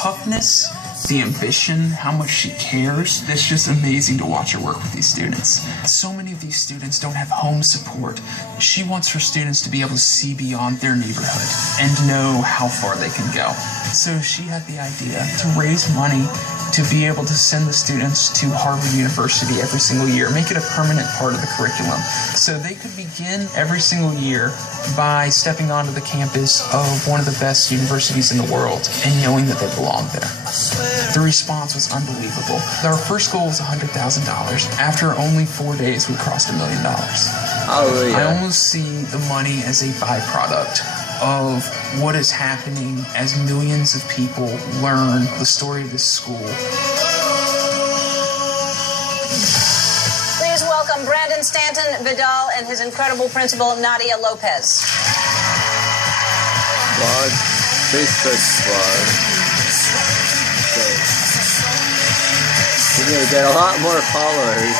toughness, the ambition, how much she cares. It's just amazing to watch her work with these students. So many of these students don't have home support. She wants her students to be able to see beyond their neighborhood and know how far they can go. So she had the idea to raise money to be able to send the students to Harvard University every single year, make it a permanent part of the curriculum. So they could begin every single year by stepping onto the campus of one of the best universities in the world and knowing that they belong there. The response was unbelievable. Our first goal was $100,000. After only 4 days, we crossed $1 million. Hallelujah. I almost see the money as a byproduct of what is happening as millions of people learn the story of this school. Please welcome Brandon Stanton Vidal and his incredible principal, Nadia Lopez. Blog. Facebook blog. We're going to get a lot more followers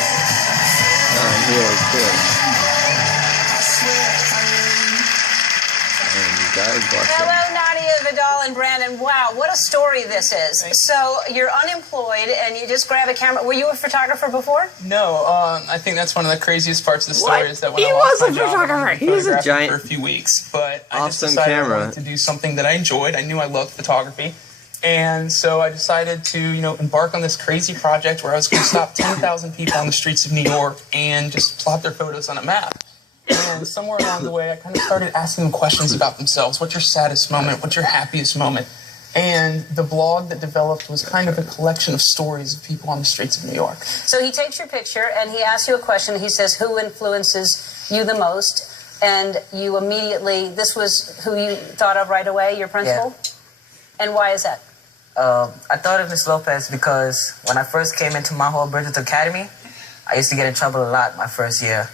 on here too. Hello, Nadia Vidal and Brandon. Wow, what a story this is. So you're unemployed and you just grab a camera. Were you a photographer before? No, I think that's one of the craziest parts of the story is that when He I lost was my a job, photographer. I He was a photographed giant- for a few weeks. But I just awesome decided I camera. wanted to do something that I enjoyed. I knew I loved photography. And so I decided to, embark on this crazy project where I was going to stop 10,000 people on the streets of New York and just plot their photos on a map. And somewhere along the way, I kind of started asking them questions about themselves. What's your saddest moment? What's your happiest moment? And the blog that developed was kind of a collection of stories of people on the streets of New York. So he takes your picture and he asks you a question. He says, who influences you the most? And you immediately, this was who you thought of right away, your principal? Yeah. And why is that? I thought of Miss Lopez because when I first came into Mount Hall Bridget Academy, I used to get in trouble a lot my first year.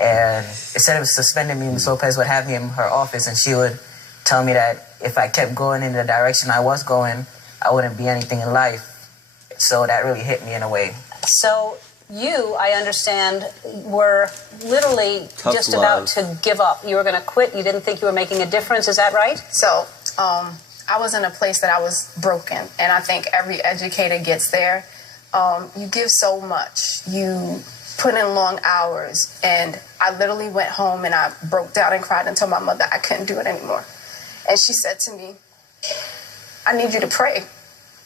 And instead of suspending me, Miss Lopez would have me in her office and she would tell me that if I kept going in the direction I was going, I wouldn't be anything in life. So that really hit me in a way. So you, I understand, were literally Tough just love. about to give up. You were going to quit. You didn't think you were making a difference. Is that right? So I was in a place that I was broken, and I think every educator gets there. You give so much. You put in long hours, and I literally went home and I broke down and cried and told my mother I couldn't do it anymore. And she said to me, I need you to pray.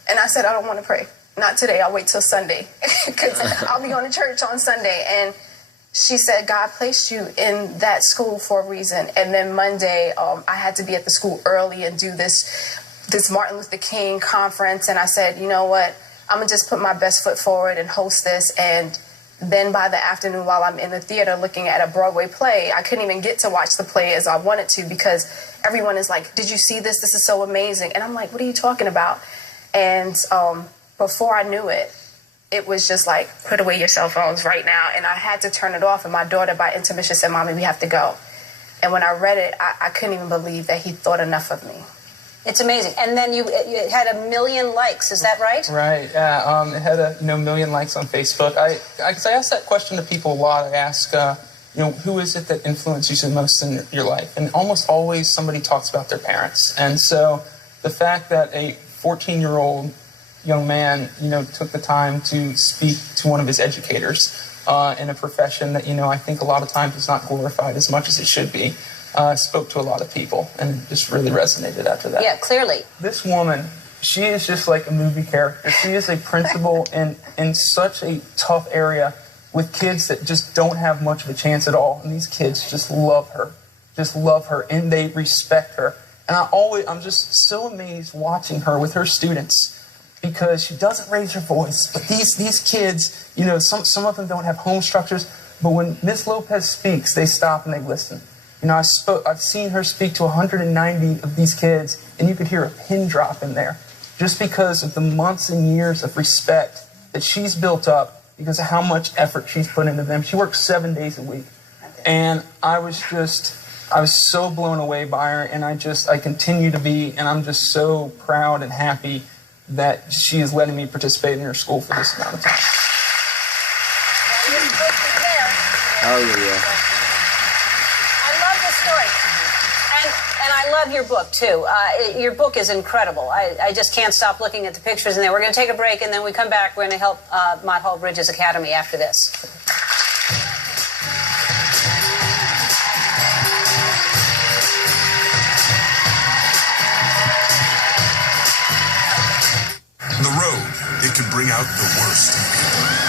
And I said, I don't want to pray. Not today. I'll wait till Sunday because I'll be going to church on Sunday. And she said, God placed you in that school for a reason. And then Monday, I had to be at the school early and do this Martin Luther King conference. And I said, you know what? I'm going to just put my best foot forward and host this. And then by the afternoon, while I'm in the theater looking at a Broadway play, I couldn't even get to watch the play as I wanted to because everyone is like, did you see this? This is so amazing. And I'm like, what are you talking about? And before I knew it, it was just like, put away your cell phones right now. And I had to turn it off. And my daughter, by intermission, said, Mommy, we have to go. And when I read it, I couldn't even believe that he thought enough of me. It's amazing. And then you had 1 million likes. Is that right? Right. Yeah. It had a million likes on Facebook. I ask that question to people a lot. I ask, who is it that influences you the most in your life? And almost always somebody talks about their parents. And so the fact that a 14-year-old young man, took the time to speak to one of his educators in a profession that, I think a lot of times is not glorified as much as it should be, spoke to a lot of people and just really resonated after that. Yeah, clearly. This woman, she is just like a movie character. She is a principal in such a tough area with kids that just don't have much of a chance at all. And these kids just love her, and they respect her. And I'm just so amazed watching her with her students because she doesn't raise her voice. But these kids, some of them don't have home structures, but when Miss Lopez speaks, they stop and they listen. I've seen her speak to 190 of these kids, and you could hear a pin drop in there just because of the months and years of respect that she's built up because of how much effort she's put into them. She works 7 days a week. And I was so blown away by her, and I continue to be, and I'm just so proud and happy that she is letting me participate in her school for this amount of time. Hallelujah. I love this story. And I love have your book, too. Your book is incredible. I just can't stop looking at the pictures in there. We're going to take a break, and then we come back. We're going to help Mott Hall Bridges Academy after this. The road, it can bring out the worst.